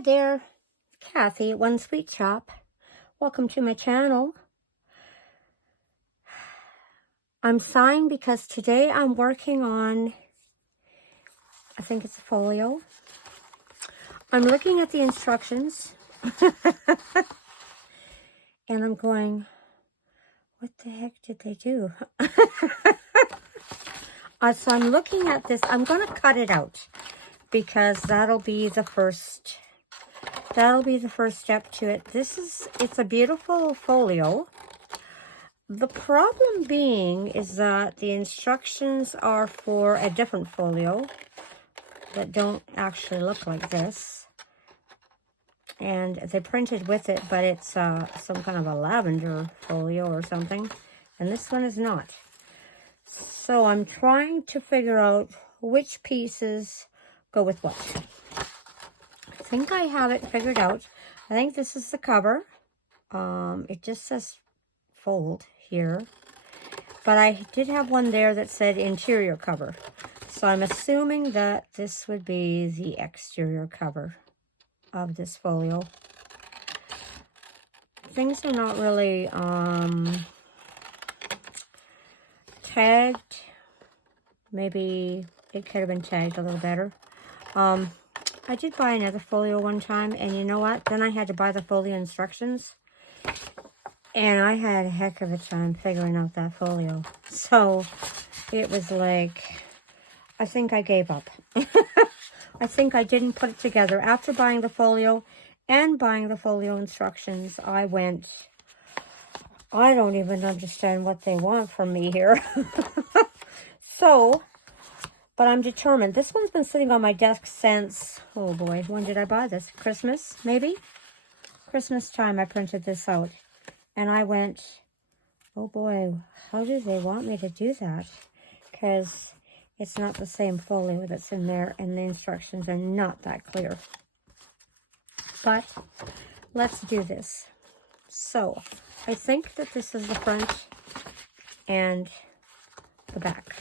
Hi there, Kathy, One Sweet Shop. Welcome to my channel. I'm sighing because today I'm working on, I think it's a folio. I'm looking at the instructions and I'm going, what the heck did they do? So I'm looking at this. I'm going to cut it out because that'll be the first step to it. It's a beautiful folio. The problem being is that the instructions are for a different folio that don't actually look like this. And they printed with it, but it's some kind of a lavender folio or something. And this one is not. So I'm trying to figure out which pieces go with what. I think I have it figured out. I think this is the cover. It just says fold here. But I did have one there that said interior cover. So I'm assuming that this would be the exterior cover of this folio. Things are not really tagged. Maybe it could have been tagged a little better. I did buy another folio one time, and you know what? Then I had to buy the folio instructions. And I had a heck of a time figuring out that folio. So it was like, I think I gave up. I think I didn't put it together. After buying the folio and buying the folio instructions, I went, I don't even understand what they want from me here. So, but I'm determined. This one's been sitting on my desk since, oh boy, when did I buy this? Christmas, maybe? Christmas time I printed this out. And I went, oh boy, how do they want me to do that? Because it's not the same folio that's in there, and the instructions are not that clear. But let's do this. So I think that this is the front and the back,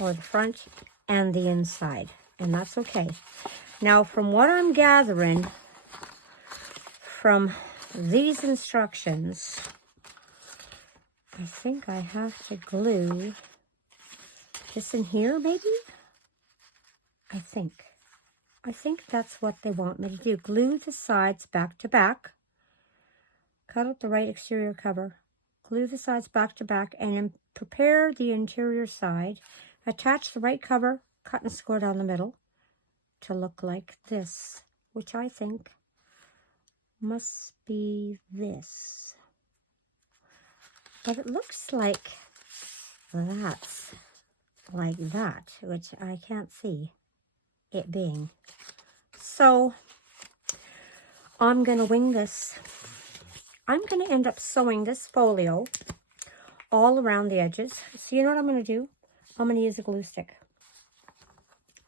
or the front and the inside, and that's okay. Now, from what I'm gathering from these instructions, I think I have to glue this in here, maybe? I think that's what they want me to do. Glue the sides back to back. Cut out the right exterior cover. Glue the sides back to back, and then prepare the interior side. Attach the right cover, cut and score down the middle to look like this, which I think must be this. But it looks like that's like that, which I can't see it being. So I'm going to wing this. I'm going to end up sewing this folio all around the edges. So you know what I'm going to do? I'm going to use a glue stick,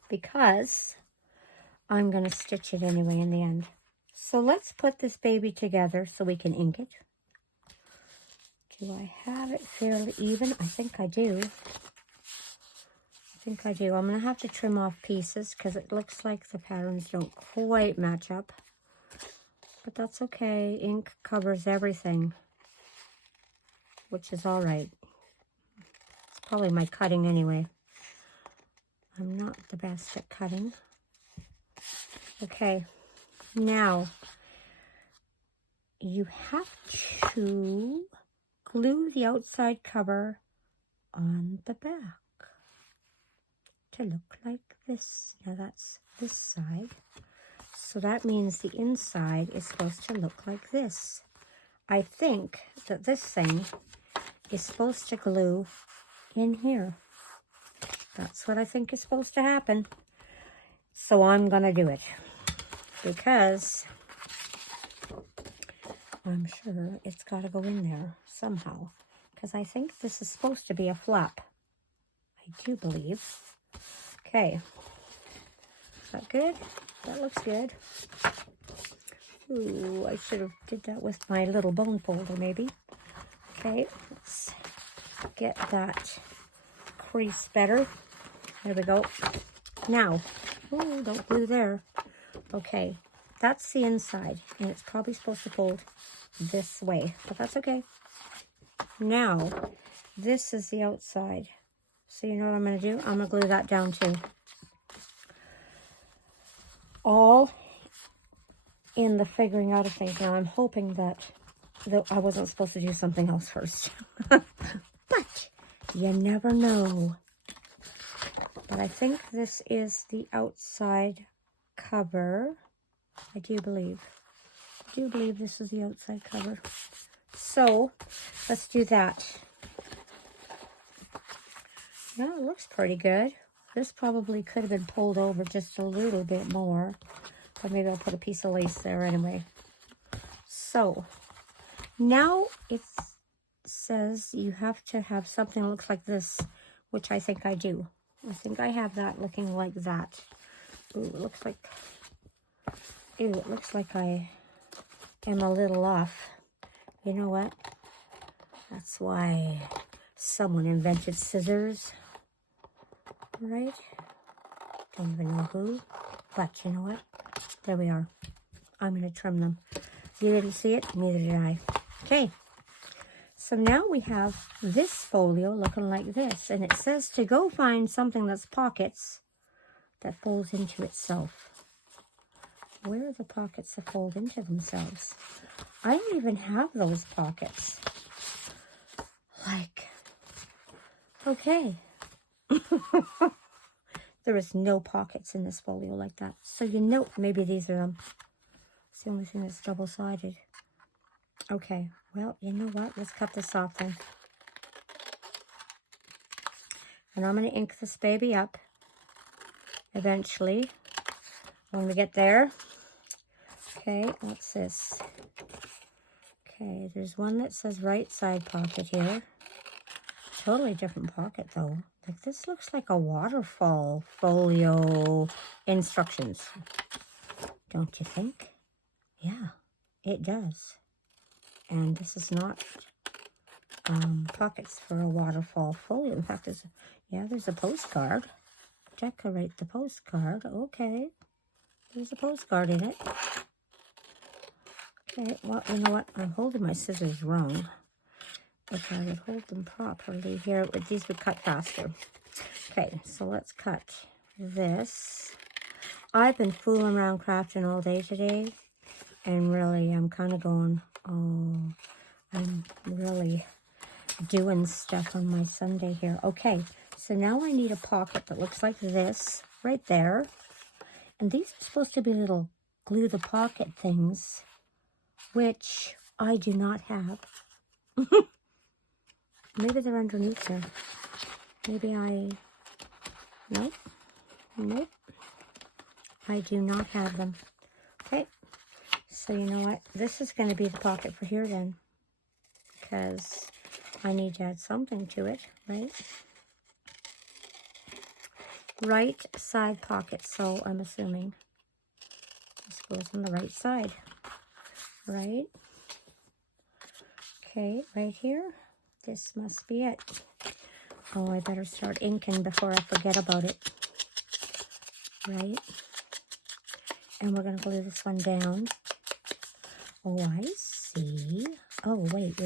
because I'm going to stitch it anyway in the end. So let's put this baby together so we can ink it. Do I have it fairly even? I think I do. I'm going to have to trim off pieces because it looks like the patterns don't quite match up. But that's okay. Ink covers everything, which is all right. It's probably my cutting anyway. I'm not the best at cutting. Okay, now you have to glue the outside cover on the back to look like this. Now that's this side. So that means the inside is supposed to look like this. I think that this thing is supposed to glue in here. That's what I think is supposed to happen. So I'm going to do it, because I'm sure it's got to go in there somehow, because I think this is supposed to be a flap. I do believe. Okay. Is that good? That looks good. Ooh, I should have did that with my little bone folder maybe. Okay, let's get that crease better. There we go. Now, ooh, don't glue there. Okay, that's the inside, and it's probably supposed to fold this way, but that's okay. Now, this is the outside. So you know what I'm going to do? I'm going to glue that down too. All in the figuring out of things. Now, I'm hoping that I wasn't supposed to do something else first. But you never know. But I think this is the outside cover. I do believe this is the outside cover. So, let's do that. Yeah, it looks pretty good. This probably could have been pulled over just a little bit more. But maybe I'll put a piece of lace there anyway. So, now it says you have to have something that looks like this, which I think I do. I think I have that looking like that. Ooh, it looks like I am a little off. You know what? That's why someone invented scissors, right? Don't even know who, but you know what? There we are. I'm going to trim them. You didn't see it, neither did I. Okay, so now we have this folio looking like this, and it says to go find something that's pockets that folds into itself. Where are the pockets that fold into themselves? I don't even have those pockets. Like, okay. There is no pockets in this folio like that. So you know, maybe these are them. It's the only thing that's double-sided. Okay, well, you know what? Let's cut this off then. And I'm going to ink this baby up eventually when we get there. Okay, what's this? Okay, there's one that says right side pocket here. Totally different pocket though. Like this looks like a waterfall folio instructions. Don't you think? Yeah, it does. And this is not pockets for a waterfall folio. In fact, there's a postcard. Decorate the postcard. Okay. There's a postcard in it. Okay, well, you know what? I'm holding my scissors wrong. If I would hold them properly here, these would cut faster. Okay, so let's cut this. I've been fooling around crafting all day today, and really, I'm kind of going, oh, I'm really doing stuff on my Sunday here. Okay, so now I need a pocket that looks like this right there. And these are supposed to be little glue the pocket things, which I do not have. Maybe they're underneath there. Nope. I do not have them. Okay, so you know what? This is going to be the pocket for here then, because I need to add something to it, right? Right side pocket, so I'm assuming this goes on the right side, right? Okay, right here. This must be it. Oh, I better start inking before I forget about it. Right? And we're going to glue this one down. Oh, I see. Oh, wait.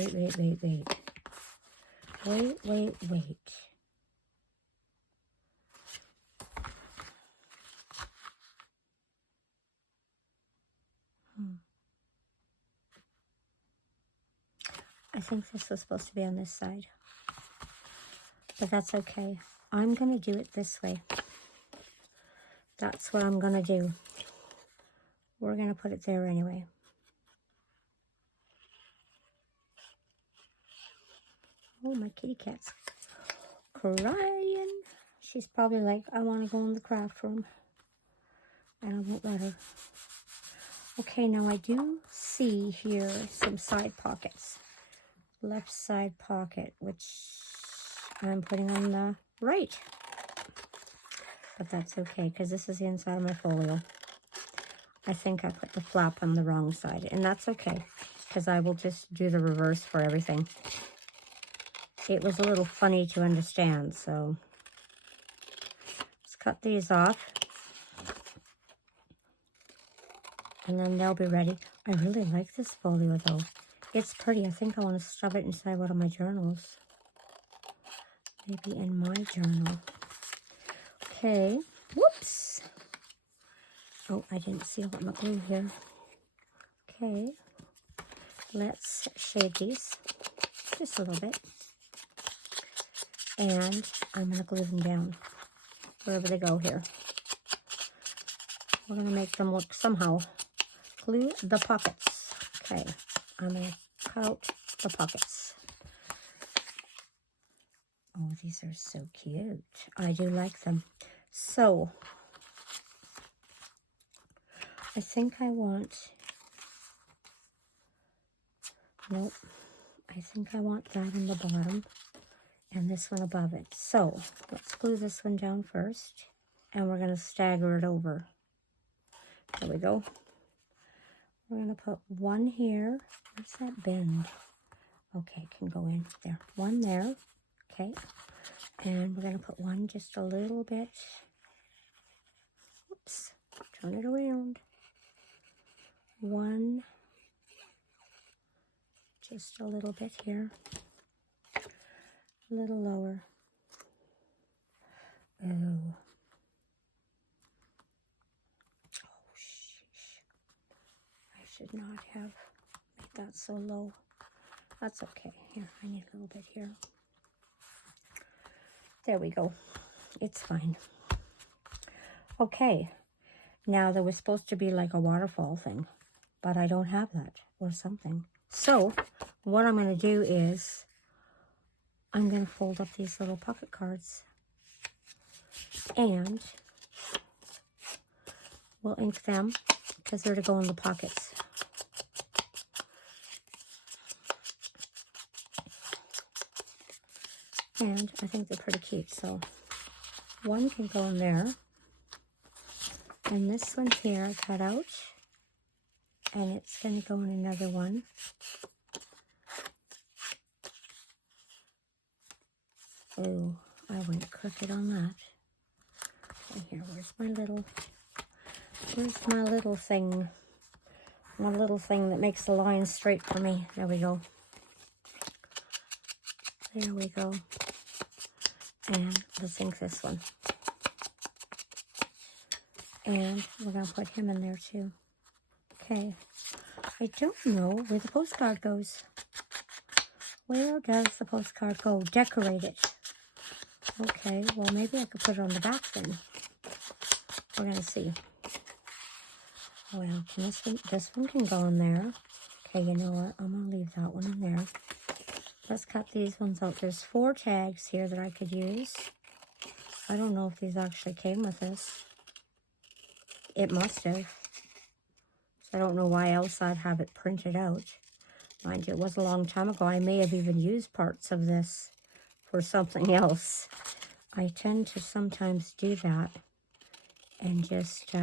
I think this was supposed to be on this side. But that's okay. I'm going to do it this way. That's what I'm going to do. We're going to put it there anyway. Oh, my kitty cat's crying. She's probably like, I want to go in the craft room. And I won't let her. Okay, now I do see here some side pockets. Left side pocket, which I'm putting on the right. But that's okay, because this is the inside of my folio. I think I put the flap on the wrong side, and that's okay, because I will just do the reverse for everything. It was a little funny to understand, so let's cut these off. and then they'll be ready. I really like this folio though. It's pretty. I think I want to stuff it inside one of my journals. Maybe in my journal. Okay. Whoops. Oh, I didn't seal my glue here. Okay. Let's shade these just a little bit. And I'm going to glue them down wherever they go here. We're going to make them look somehow. Glue the pockets. Okay. I'm going to cut out the pockets. Oh, these are so cute. I do like them. So, I think I want... Nope. I think I want that in the bottom and this one above it. So, let's glue this one down first. And we're going to stagger it over. There we go. We're going to put one here. Where's that bend? Okay, it can go in there. One there. Okay. And we're going to put one just a little bit. Oops. Turn it around. One. Just a little bit here. A little lower. Oh. Oh, sheesh. I should not have made that so low. That's okay. Here, I need a little bit here. There we go. It's fine. Okay. Now, there was supposed to be like a waterfall thing, but I don't have that or something. So, what I'm going to do is I'm going to fold up these little pocket cards and we'll ink them because they're to go in the pockets. And I think they're pretty cute, so one can go in there. And this one here I cut out. And it's going to go in another one. Oh, I went crooked on that. Okay, here, where's my little thing? My little thing that makes the line straight for me. There we go. There we go. And let's ink this one. And we're going to put him in there too. Okay. I don't know where the postcard goes. Where does the postcard go? Decorate it. Okay, well maybe I could put it on the back then. We're going to see. Well, this one can go in there. Okay, you know what? I'm going to leave that one in there. Let's cut these ones out. There's 4 tags here that I could use. I don't know if these actually came with this. It must have. So I don't know why else I'd have it printed out. Mind you, it was a long time ago. I may have even used parts of this for something else. I tend to sometimes do that and just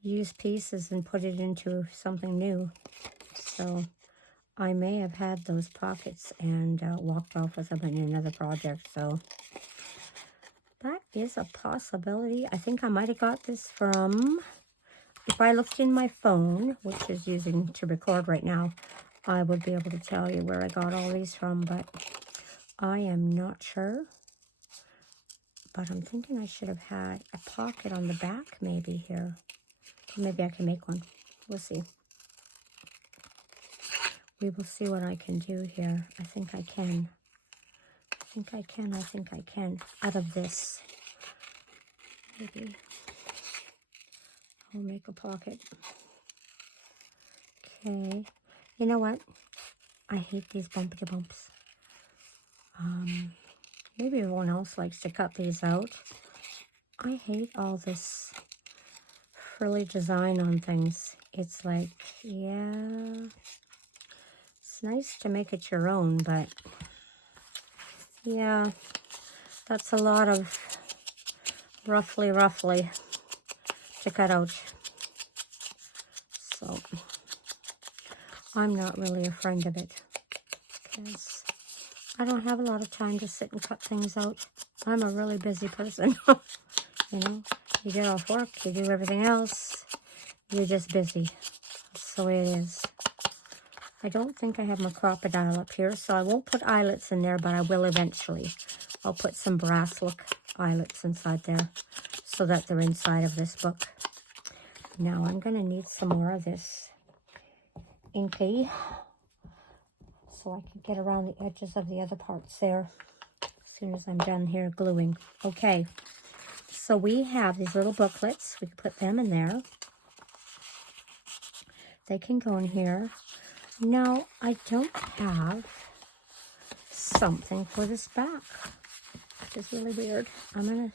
use pieces and put it into something new. So I may have had those pockets and walked off with them in another project. So that is a possibility. I think I might have got this from, if I looked in my phone, which is using to record right now, I would be able to tell you where I got all these from, but I am not sure. But I'm thinking I should have had a pocket on the back maybe here. Maybe I can make one. We'll see. We will see what I can do here. I think I can. I think I can. Out of this. Maybe I'll make a pocket. Okay. You know what? I hate these bumpy bumps. Maybe everyone else likes to cut these out. I hate all this frilly design on things. It's like, yeah, it's nice to make it your own, but yeah, that's a lot of roughly to cut out. So I'm not really a friend of it because I don't have a lot of time to sit and cut things out. I'm a really busy person. You know, you get off work, you do everything else, You're just busy. That's the way it is. I don't think I have my crocodile up here, so I won't put eyelets in there, but I will eventually. I'll put some brass look eyelets inside there so that they're inside of this book. Now I'm going to need some more of this inky so I can get around the edges of the other parts there as soon as I'm done here gluing. Okay, so we have these little booklets. We can put them in there. They can go in here. Now, I don't have something for this back, which is really weird. I'm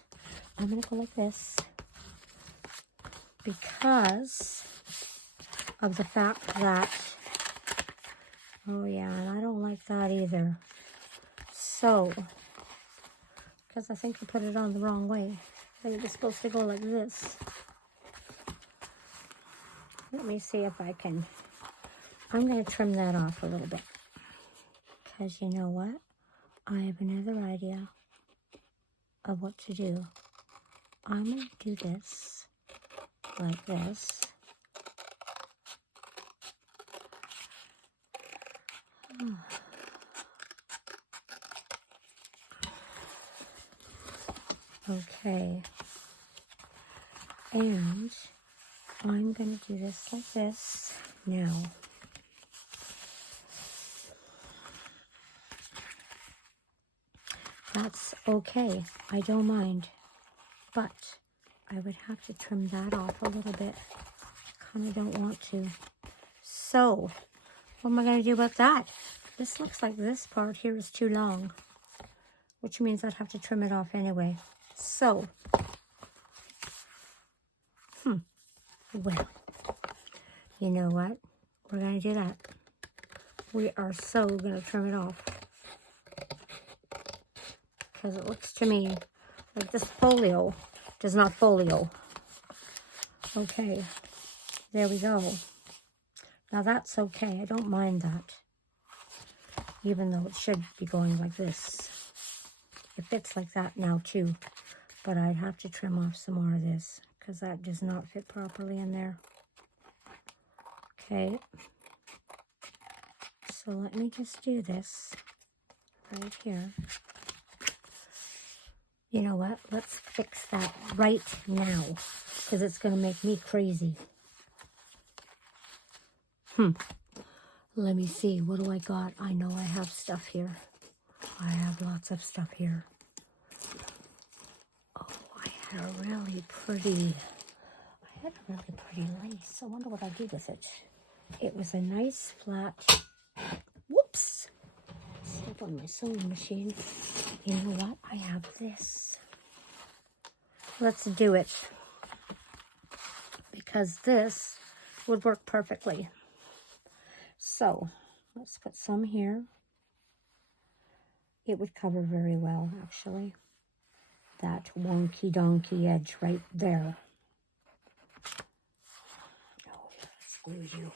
gonna go like this because of the fact that, oh yeah, and I don't like that either. So, because I think I put it on the wrong way. I think it was supposed to go like this. Let me see if I can. I'm going to trim that off a little bit. Because you know what? I have another idea of what to do. I'm going to do this like this. Okay. And I'm going to do this like this now. That's okay. I don't mind. But I would have to trim that off a little bit. Kind of don't want to. So, what am I going to do about that? This looks like this part here is too long, which means I'd have to trim it off anyway. So, well, you know what? We're going to do that. We are so going to trim it off. Because it looks to me like this folio does not folio. Okay, there we go. Now that's okay. I don't mind that. Even though it should be going like this. It fits like that now too. But I'd have to trim off some more of this because that does not fit properly in there. Okay. So let me just do this right here. You know what? Let's fix that right now because it's going to make me crazy. Let me see. What do I got? I know I have stuff here. I have lots of stuff here. Oh, I had a really pretty lace. I wonder what I did with it. It was a nice flat, whoops, step on my sewing machine. You know what? I have this. Let's do it. Because this would work perfectly. So, let's put some here. It would cover very well, actually. That wonky donkey edge right there. Oh, screw you.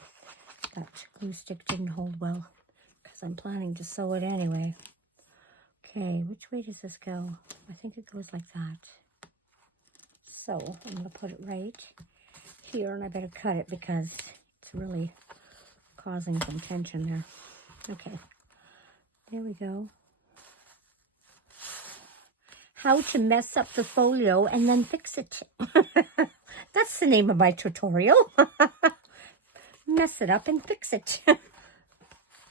That glue stick didn't hold well because I'm planning to sew it anyway. Okay, which way does this go? I think it goes like that. So I'm going to put it right here, and I better cut it because it's really causing some tension there. Okay, there we go. How to mess up the folio and then fix it. That's the name of my tutorial. Mess it up and fix it.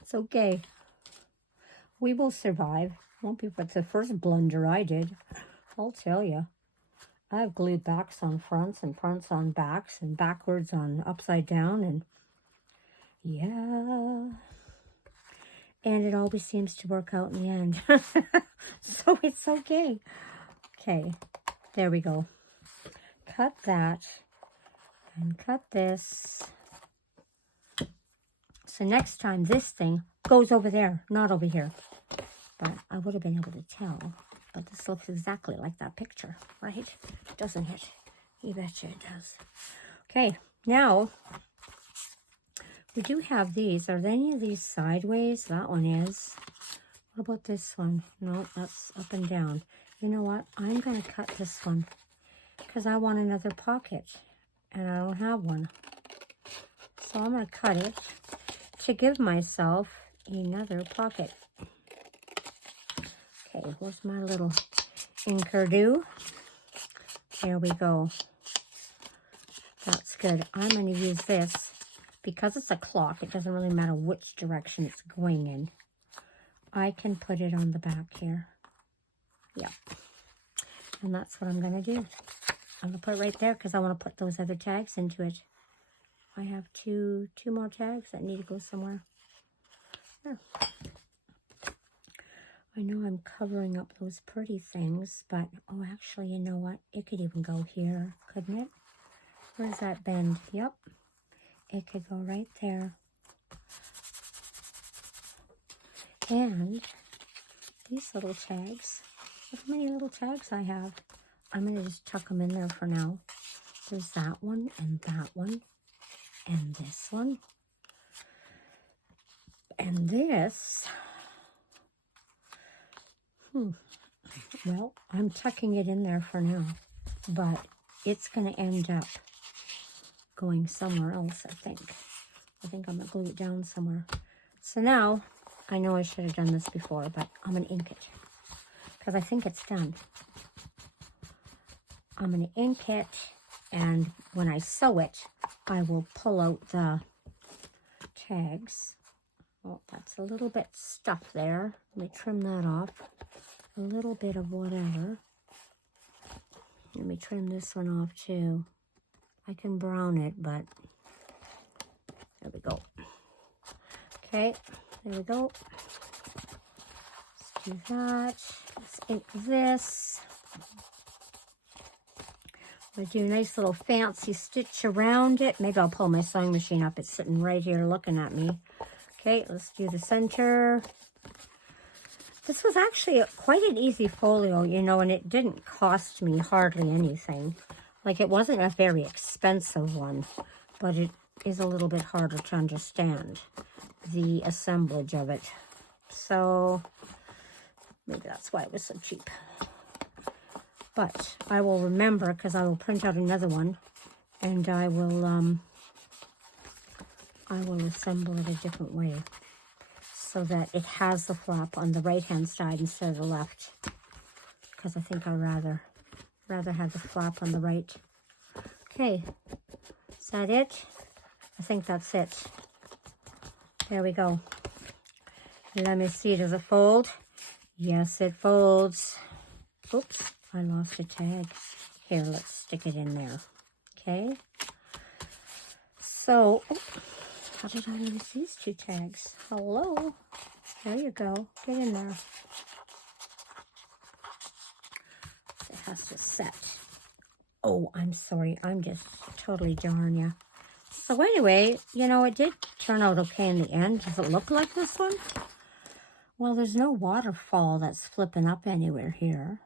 It's okay. We will survive. Won't be but the first blunder I did. I'll tell you. I've glued backs on fronts and fronts on backs and backwards on upside down, and yeah. And it always seems to work out in the end. So it's okay. Okay, there we go. Cut that and cut this. So next time this thing goes over there, not over here. But I would have been able to tell. But this looks exactly like that picture, right? Doesn't it? You betcha it does. Okay, now we do have these. Are any of these sideways? That one is. What about this one? No, that's up and down. You know what? I'm going to cut this one because I want another pocket and I don't have one. So I'm going to cut it to give myself another pocket. Okay, where's my little Inkerdo? There we go. That's good. I'm going to use this. Because it's a clock, it doesn't really matter which direction it's going in. I can put it on the back here. Yep. And that's what I'm going to do. I'm going to put it right there because I want to put those other tags into it. I have two more tags that need to go somewhere. There. I know I'm covering up those pretty things, but, oh, actually, you know what? It could even go here, couldn't it? Where's that bend? Yep. It could go right there. And these little tags, look how many little tags I have. I'm going to just tuck them in there for now. There's that one, and this one. And this, well, I'm tucking it in there for now, but it's going to end up going somewhere else, I think. I think I'm going to glue it down somewhere. So now, I know I should have done this before, but I'm going to ink it because I think it's done. I'm going to ink it, and when I sew it, I will pull out the tags. Oh, that's a little bit stuff there. Let me trim that off. A little bit of whatever. Let me trim this one off too. I can brown it, but there we go. Okay, there we go. Let's do that. Let's ink this. I do a nice little fancy stitch around it. Maybe I'll pull my sewing machine up. It's sitting right here looking at me. Okay, let's do the center. This was actually quite an easy folio, you know, and it didn't cost me hardly anything. Like, it wasn't a very expensive one, but it is a little bit harder to understand, the assemblage of it. So, maybe that's why it was so cheap. But I will remember, because I will print out another one, and I will assemble it a different way so that it has the flap on the right-hand side instead of the left. Because I think I'd rather have the flap on the right. Okay, is that it? I think that's it. There we go. Let me see, does it fold? Yes, it folds. Oops, I lost a tag. Here, let's stick it in there. Okay. So, oh, how did I lose these two tags? Hello. There you go. Get in there. It has to set. Oh, I'm sorry. I'm just totally jarring you. So anyway, you know, it did turn out okay in the end. Does it look like this one? Well, there's no waterfall that's flipping up anywhere here,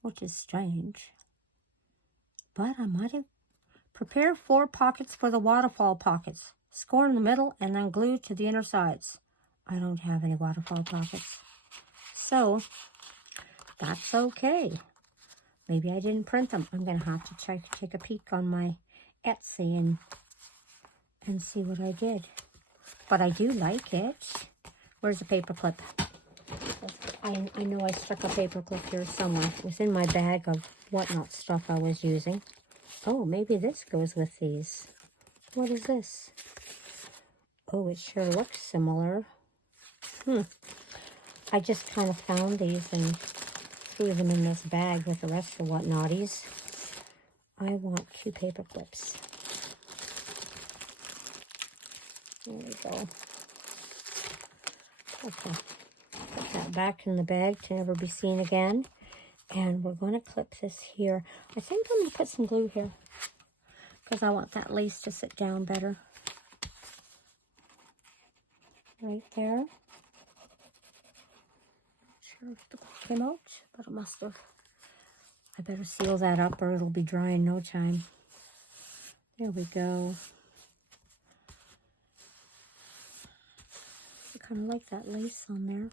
which is strange. But I might have prepared 4 pockets for the waterfall pockets. Score in the middle and then glue to the inner sides. I don't have any waterfall pockets. So, that's okay. Maybe I didn't print them. I'm going to have to take a peek on my Etsy and see what I did. But I do like it. Where's the paper clip? I know I stuck a paper clip here somewhere. It was in my bag of whatnot stuff I was using. Oh, maybe this goes with these. What is this? Oh, it sure looks similar. I just kind of found these and threw them in this bag with the rest of whatnotties. I want 2 paper clips. There we go. Okay. Put that back in the bag to never be seen again. And we're going to clip this here. I think I'm going to put some glue here because I want that lace to sit down better. Right there. Not sure if the glue came out, but it must have. I better seal that up or it'll be dry in no time. There we go. I kind of like that lace on there.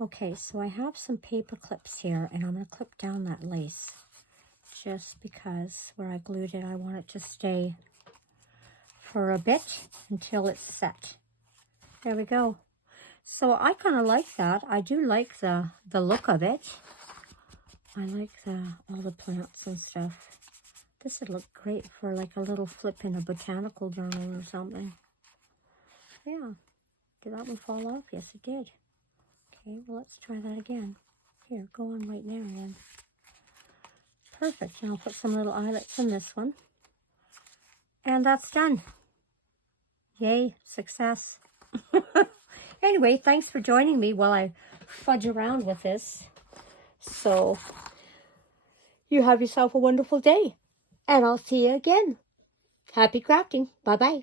Okay, so I have some paper clips here, and I'm going to clip down that lace just because where I glued it, I want it to stay for a bit until it's set. There we go. So I kind of like that. I do like the look of it. I like all the plants and stuff. This would look great for like a little flip in a botanical journal or something. Yeah. Did that one fall off? Yes, it did. Okay, well, let's try that again. Here, go on right now then. Perfect. And I'll put some little eyelets in this one. And that's done. Yay, success. Anyway, thanks for joining me while I fudge around with this. So, you have yourself a wonderful day. And I'll see you again. Happy crafting. Bye-bye.